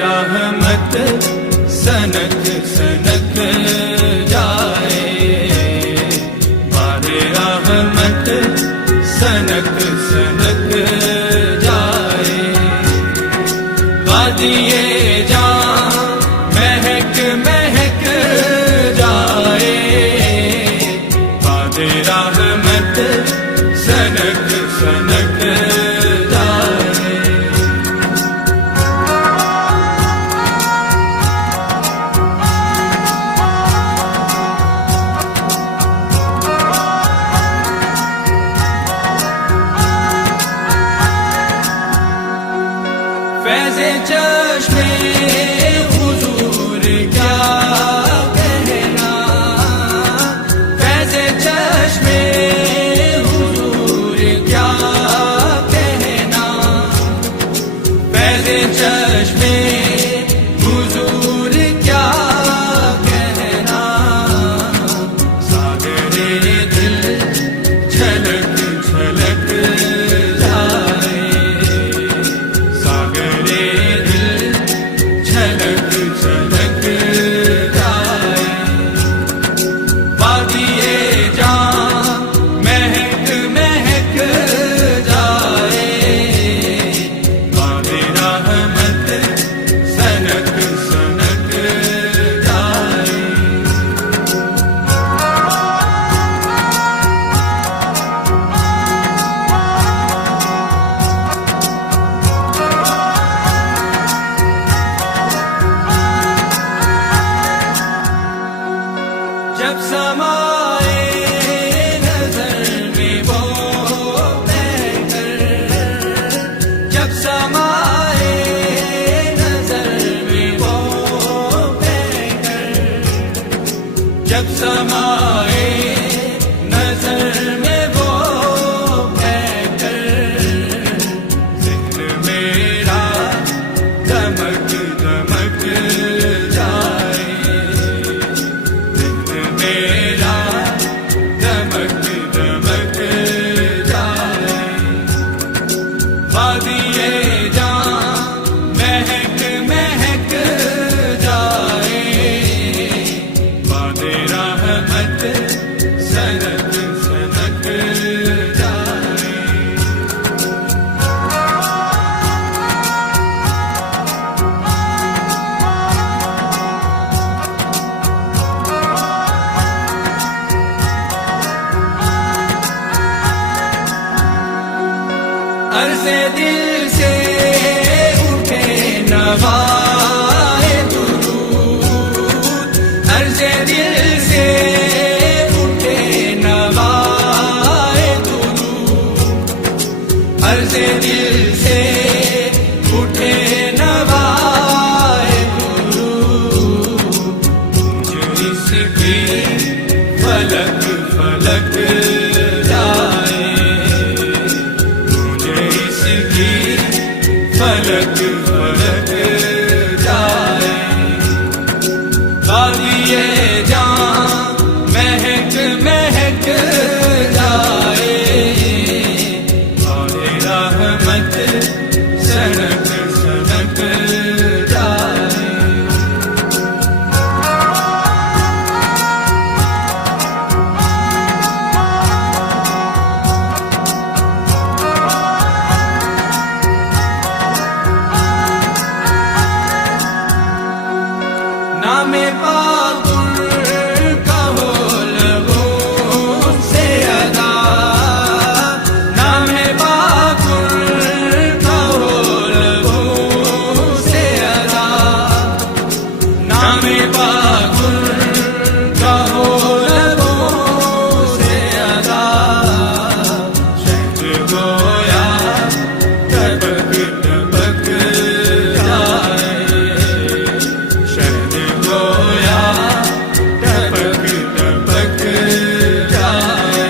रहमत सनक सनक जाए, बादे रहमत सनक सनक जाए। वादिए जान महक महक जाए, बादे रहमत सनक सनक जाए। फैज़े चश्मे हुजूर क्या कहना, फैज़े चश्मे हुजूर क्या कहना, फैज़े चश्मे हुजूर क्या कहना। सागरे दिल छलक छलक जाए, सागरे दिल छलक छलक जाए। वादिए जान महक महक जाए, बादे रहमत सनक सनक जाए। जब समाए नजर में वो बहकर, जब समाए नजर में वो बहकर, जब समाए नजर में वो बहकर, जिक्र मेरा दमक दमक जाए, मेरा दमक दमक जाए। वादिए जान महक महक जाए, बादे रहमत सनक सनक जाए। अर्ज़े दिल से उठे नवाए दुरूद, अर्ज़े दिल से उठे नवाए दुरूद, अर्ज़े दिल से उठे नवाए दुरूद। मुझे इसकी फलक फलक जाए, इसकी फलक फलक जाए। वादिए जान महक महक जाए, बादे रहमत सनक सनक जाए। नामे पाकुल कहो लबों से अदा, नामे पाकुल कहो लबों से अदा, नामे पाकुल कहो लबों से अदा। शहद गोया टपक टपक जाए, शहद गोया टपक टपक जाए।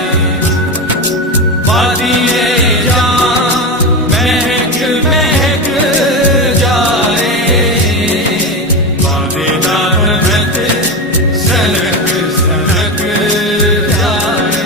वादिए जान महक महक जाए, बादे रहमत सनक सनक जाए।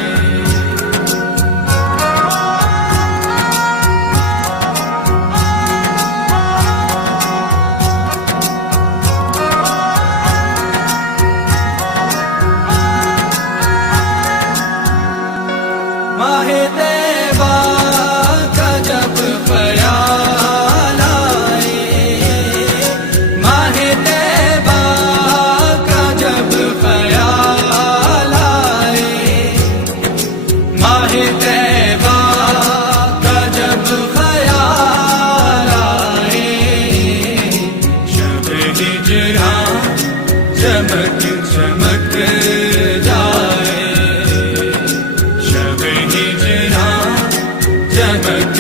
चमक